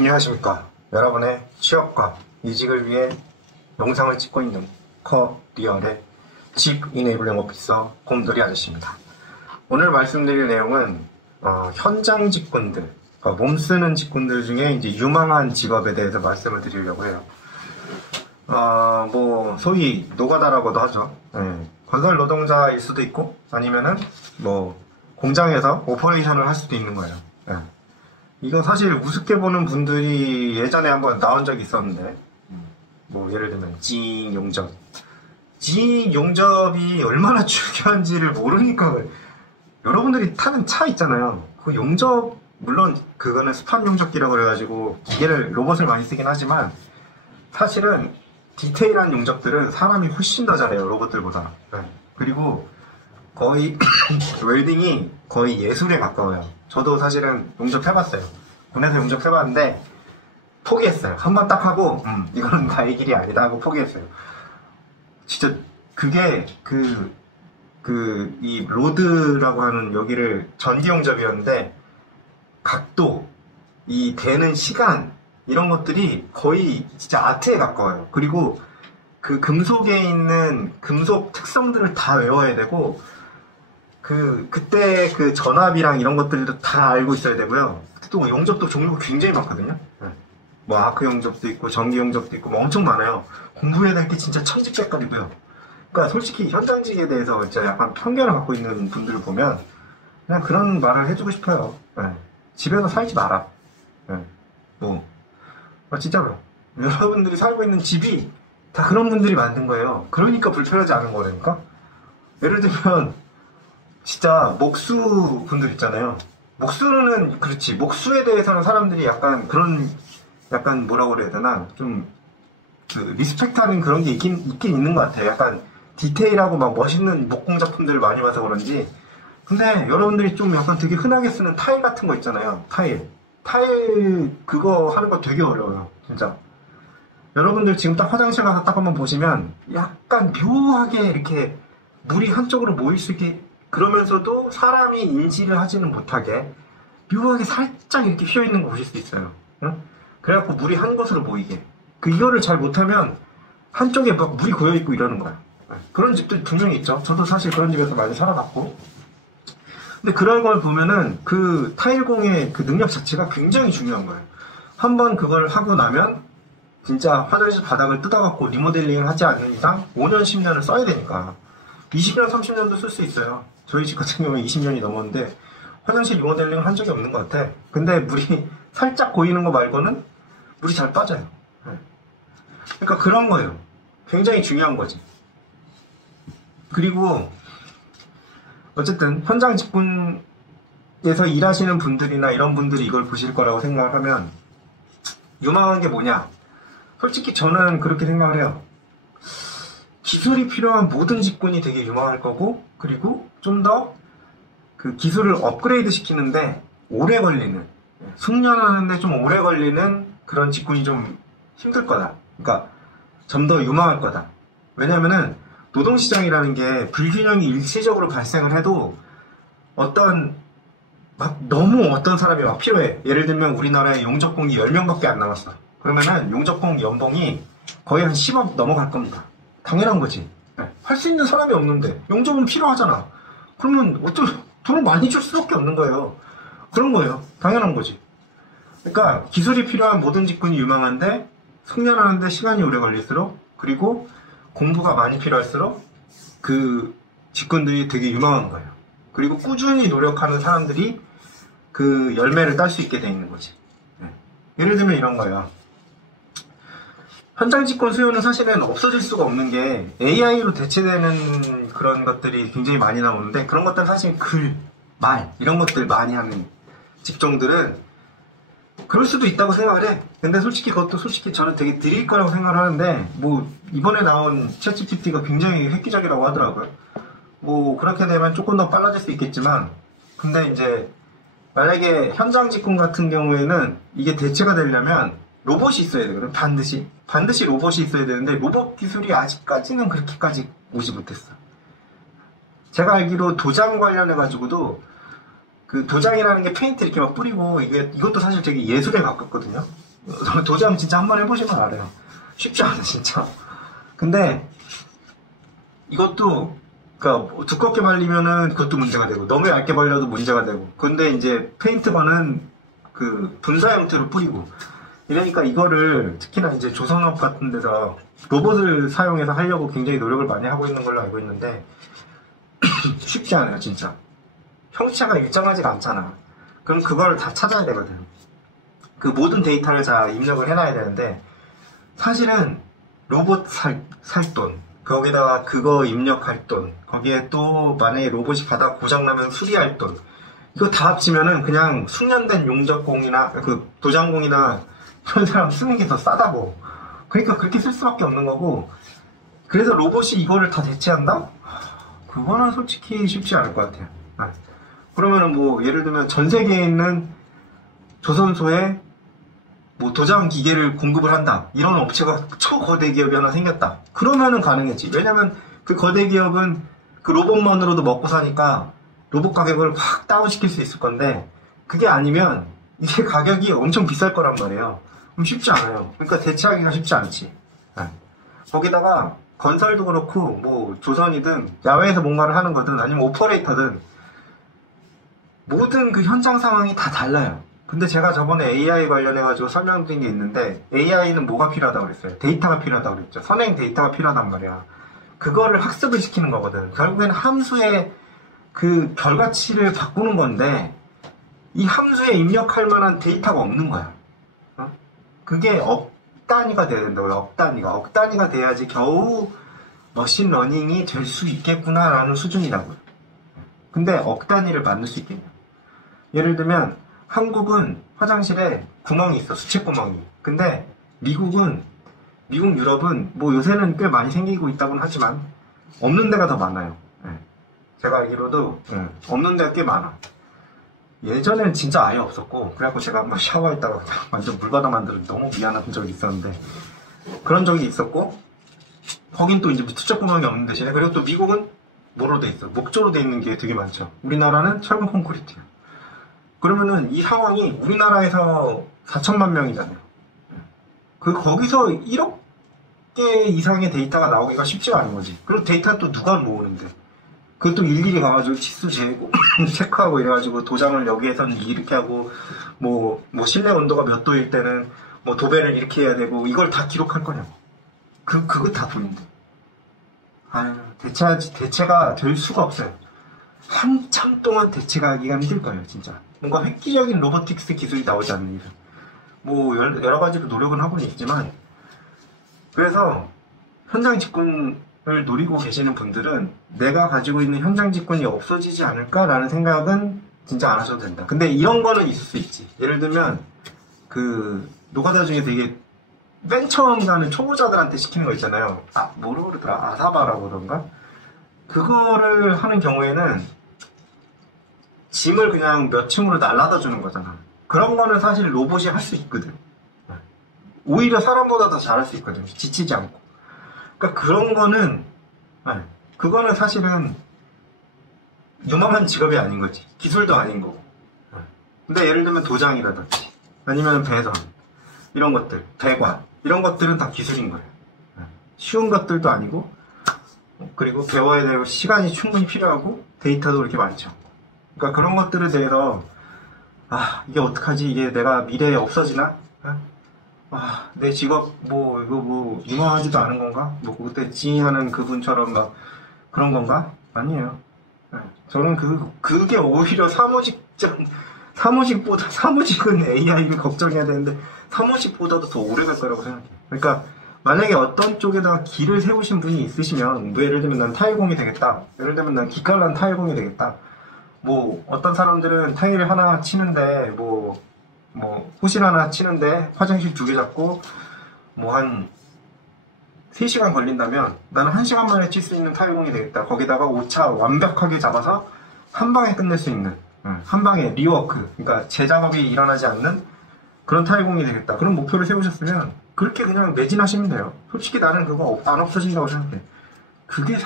안녕하십니까. 여러분의 취업과 이직을 위해 영상을 찍고 있는 커리얼의 집 이네이블링 오피서 곰돌이 아저씨입니다. 오늘 말씀드릴 내용은 현장 직군들, 몸쓰는 직군들 중에 이제 유망한 직업에 대해서 말씀을 드리려고 해요. 뭐 소위 노가다라고도 하죠. 건설 노동자일 수도 있고 아니면은 뭐 공장에서 오퍼레이션을 할 수도 있는 거예요. 이거 사실 우습게 보는 분들이 예전에 한번 나온 적이 있었는데, 뭐 예를 들면 지인 용접, 지인 용접이 얼마나 중요한지를 모르니까 여러분들이 타는 차 있잖아요. 그 용접, 물론 그거는 스팟 용접기라고 그래가지고 기계를 로봇을 많이 쓰긴 하지만 사실은 디테일한 용접들은 사람이 훨씬 더 잘해요, 로봇들보다. 그리고 거의 웰딩이 거의 예술에 가까워요. 저도 사실은 용접해봤어요. 군에서 용접해봤는데 포기했어요. 한 번 딱 하고 이건 나의 길이 아니다 하고 포기했어요. 진짜 그게 이 로드라고 하는 여기를 전기 용접이었는데 각도, 이 대는 시간 이런 것들이 거의 진짜 아트에 가까워요. 그리고 그 금속에 있는 금속 특성들을 다 외워야 되고 그때 그 전압이랑 이런 것들도 다 알고 있어야 되고요. 또 용접도 종류가 굉장히 많거든요. 뭐 아크 용접도 있고 전기 용접도 있고 뭐 엄청 많아요. 공부해야 될 게 진짜 천지백거리고요. 그러니까 솔직히 현장직에 대해서 진짜 약간 편견을 갖고 있는 분들을 보면 그냥 그런 말을 해주고 싶어요. 집에서 살지 마라. 뭐 진짜로 여러분들이 살고 있는 집이 다 그런 분들이 만든 거예요. 그러니까 불편하지 않은 거라니까. 예를 들면 진짜 목수 분들 있잖아요. 목수는 그렇지. 목수에 대해서는 사람들이 약간 뭐라고 그래야 되나, 좀 리스펙트하는 그런 게 있긴 있는 것 같아요. 약간 디테일하고 막 멋있는 목공 작품들을 많이 봐서 그런지. 근데 여러분들이 좀 약간 되게 흔하게 쓰는 타일 같은 거 있잖아요. 타일 그거 하는 거 되게 어려워요, 진짜. 여러분들 지금 딱 화장실 가서 딱 한번 보시면 약간 묘하게 이렇게 물이 한쪽으로 모일 수 있게, 그러면서도 사람이 인지를 하지는 못하게 묘하게 살짝 이렇게 휘어있는 거 보실 수 있어요. 그래갖고 물이 한 곳으로 모이게. 이거를 잘 못하면 한쪽에 막 물이 고여있고 이러는 거야. 그런 집도 분명히 있죠. 저도 사실 그런 집에서 많이 살아봤고. 근데 그런 걸 보면은 그 타일공의 그 능력 자체가 굉장히 중요한 거예요. 한번 그걸 하고 나면 진짜 화장실 바닥을 뜯어갖고 리모델링을 하지 않는 이상 5년, 10년을 써야 되니까 20년, 30년도 쓸 수 있어요. 저희 집 같은 경우에 20년이 넘었는데 화장실 리모델링을 한 적이 없는 것 같아. 근데 물이 살짝 고이는 거 말고는 물이 잘 빠져요. 그러니까 그런 거예요. 굉장히 중요한 거지. 그리고 어쨌든 현장 직군에서 일하시는 분들이나 이런 분들이 이걸 보실 거라고 생각을 하면 유망한 게 뭐냐? 솔직히 저는 그렇게 생각을 해요. 기술이 필요한 모든 직군이 되게 유망할 거고, 그리고 좀 더 그 기술을 업그레이드 시키는데 오래 걸리는, 숙련하는데 좀 오래 걸리는 그런 직군이 좀 힘들 거다. 그러니까 좀 더 유망할 거다. 왜냐면은 노동시장이라는 게 불균형이 일시적으로 발생을 해도 너무 어떤 사람이 막 필요해. 예를 들면 우리나라에 용접공이 10명밖에 안 남았어. 그러면은 용접공 연봉이 거의 한 10억 넘어갈 겁니다. 당연한 거지. 할 수 있는 사람이 없는데 용접은 필요하잖아. 그러면 돈을 많이 줄 수밖에 없는 거예요. 그런 거예요. 당연한 거지. 그러니까 기술이 필요한 모든 직군이 유망한데 숙련하는데 시간이 오래 걸릴수록, 그리고 공부가 많이 필요할수록 그 직군들이 되게 유망한 거예요. 그리고 꾸준히 노력하는 사람들이 그 열매를 딸 수 있게 돼 있는 거지. 예를 들면 이런 거예요. 현장 직군 수요는 사실은 없어질 수가 없는 게 AI로 대체되는 그런 것들이 굉장히 많이 나오는데, 그런 것들은 사실 글, 말 이런 것들 많이 하는 직종들은 그럴 수도 있다고 생각을 해. 근데 그것도 솔직히 저는 되게 느릴 거라고 생각을 하는데, 뭐 이번에 나온 챗GPT가 굉장히 획기적이라고 하더라고요. 뭐 그렇게 되면 조금 더 빨라질 수 있겠지만, 근데 이제 만약에 현장 직군 같은 경우에는 이게 대체가 되려면 로봇이 있어야 되거든. 반드시 로봇이 있어야 되는데 로봇 기술이 아직까지는 그렇게까지 오지 못했어. 제가 알기로 도장 관련해가지고도 그 도장이라는 게 페인트 이렇게 막 뿌리고, 이것도 사실 되게 예술에 가깝거든요. 도장 진짜 한번 해보시면 알아요. 쉽지 않아 진짜. 근데 이것도 그러니까 두껍게 발리면은 그것도 문제가 되고 너무 얇게 발려도 문제가 되고. 근데 이제 페인트건은 그 분사 형태로 뿌리고 이러니까 이거를 특히나 이제 조선업 같은 데서 로봇을 사용해서 하려고 굉장히 노력을 많이 하고 있는 걸로 알고 있는데 쉽지 않아요 진짜. 형체가 일정하지가 않잖아. 그럼 그걸 다 찾아야 되거든. 그 모든 데이터를 다 입력을 해놔야 되는데 사실은 로봇 살 돈, 거기다가 그거 입력할 돈, 거기에 또 만약에 로봇이 가다가 고장나면 수리할 돈, 이거 다 합치면은 그냥 숙련된 용접공이나 그 도장공이나 그런 사람 쓰는 게 더 싸다고. 그러니까 그렇게 쓸 수밖에 없는 거고. 그래서 로봇이 이거를 다 대체한다? 그거는 솔직히 쉽지 않을 것 같아요. 그러면은 뭐 예를 들면 전 세계에 있는 조선소에 뭐 도장 기계를 공급을 한다. 이런 업체가 초거대 기업이 하나 생겼다. 그러면은 가능했지. 왜냐면 그 거대 기업은 그 로봇만으로도 먹고 사니까 로봇 가격을 확 다운시킬 수 있을 건데 그게 아니면 이게 가격이 엄청 비쌀 거란 말이에요. 그럼 쉽지 않아요. 그러니까 대체하기가 쉽지 않지. 거기다가 건설도 그렇고 뭐 조선이든 야외에서 뭔가를 하는 거든 아니면 오퍼레이터든 모든 그 현장 상황이 다 달라요. 근데 제가 저번에 AI 관련해가지고 설명드린 게 있는데 AI는 뭐가 필요하다고 그랬어요? 데이터가 필요하다고 그랬죠. 선행 데이터가 필요하단 말이야. 그거를 학습을 시키는 거거든. 결국엔 함수의 그 결과치를 바꾸는 건데 이 함수에 입력할 만한 데이터가 없는 거야. 그게 억 단위가 돼야 된다고요. 억 단위가 돼야지 겨우 머신러닝이 될 수 있겠구나라는 수준이라고요. 근데 억 단위를 만들 수 있겠냐? 예를 들면 한국은 화장실에 구멍이 있어, 수채구멍이. 근데 미국, 유럽은 뭐 요새는 꽤 많이 생기고 있다고는 하지만 없는 데가 더 많아요. 제가 알기로도 없는 데가 꽤 많아. 예전에는 진짜 아예 없었고 그래갖고 제가 한번 샤워했다가 완전 물바다 만들어 너무 미안한 적이 있었는데 그런 적이 있었고 거긴 또 이제 수채구멍이 없는 대신에 그리고 또 미국은 뭐로 돼 있어? 목조로 돼 있는 게 되게 많죠. 우리나라는 철근 콘크리트야. 그러면은 이 상황이 우리나라에서 4천만 명이잖아요. 거기서 1억 개 이상의 데이터가 나오기가 쉽지가 않은 거지. 그리고 데이터 또 누가 모으는데. 그것도 일일이 가가지고 치수 재고, 체크하고 이래가지고 도장을 여기에서는 이렇게 하고, 뭐 실내 온도가 몇 도일 때는 뭐 도배를 이렇게 해야 되고, 이걸 다 기록할 거냐고. 그거 다 돈인데. 아유, 대체가 될 수가 없어요. 한참 동안 대체가 하기가 힘들 거예요, 진짜. 뭔가 획기적인 로보틱스 기술이 나오지 않는 이상. 뭐, 여러 가지로 노력은 하고는 있지만, 그래서, 현장 직군을 노리고 계시는 분들은 내가 가지고 있는 현장 직군이 없어지지 않을까라는 생각은 진짜 안 하셔도 된다. 근데 이런 거는 있을 수 있지. 예를 들면, 노가다 중에 되게 맨 처음 가는 초보자들한테 시키는 거 있잖아요. 뭐로 그러더라? 아사바라고 그런가? 그거를 하는 경우에는 짐을 그냥 몇 층으로 날라다 주는 거잖아. 그런 거는 사실 로봇이 할 수 있거든. 오히려 사람보다 더 잘할 수 있거든. 지치지 않고. 그러니까 그런 거는, 그거는 사실은 유망한 직업이 아닌 거지. 기술도 아닌 거고. 근데 예를 들면 도장이라든지, 아니면 배선, 이런 것들, 배관, 이런 것들은 다 기술인 거예요. 쉬운 것들도 아니고, 그리고 배워야 되고 시간이 충분히 필요하고, 데이터도 그렇게 많죠. 그러니까 그런 것들에 대해서 이게 어떡하지? 이게 내가 미래에 없어지나? 내 직업 이거 유망하지도 않은 건가? 그때 지휘하는 그분처럼 막 그런 건가? 아니에요. 저는 그게 오히려 사무직은 AI를 걱정해야 되는데 사무직보다도 더 오래 갈 거라고 생각해요. 그러니까 만약에 어떤 쪽에다가 기를 세우신 분이 있으시면 예를 들면 난 타일공이 되겠다. 예를 들면 난 기깔난 타일공이 되겠다. 어떤 사람들은 타일 하나 치는데, 호실 하나 치는데, 화장실 2개 잡고, 한 3시간 걸린다면, 나는 1시간 만에 칠 수 있는 타일공이 되겠다. 거기다가 오차 완벽하게 잡아서, 한 방에 끝낼 수 있는, 한 방에 리워크, 그러니까 재작업이 일어나지 않는 그런 타일공이 되겠다. 그런 목표를 세우셨으면, 그렇게 그냥 매진하시면 돼요. 솔직히 나는 그거 안 없어진다고 생각해. 그게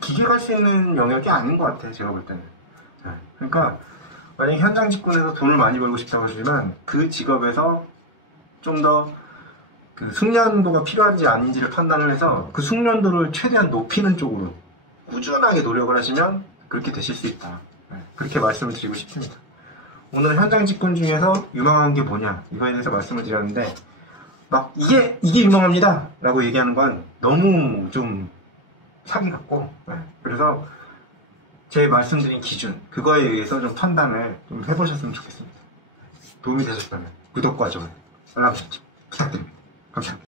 기계가 할 수 있는 영역이 아닌 것 같아, 제가 볼 때는. 그러니까 만약에 현장 직군에서 돈을 많이 벌고 싶다고 하시지만 그 직업에서 좀 더 그 숙련도가 필요한지 아닌지를 판단을 해서 그 숙련도를 최대한 높이는 쪽으로 꾸준하게 노력을 하시면 그렇게 되실 수 있다. 그렇게 말씀을 드리고 싶습니다. 오늘 현장 직군 중에서 유망한 게 뭐냐 이거에 대해서 말씀을 드렸는데 막 이게 유망합니다 라고 얘기하는 건 너무 좀 사기 같고 그래서 제 말씀드린 기준 그거에 의해서 좀 판단을 좀 해보셨으면 좋겠습니다. 도움이 되셨다면 구독과 좋아요 알람 설정 부탁드립니다. 감사합니다.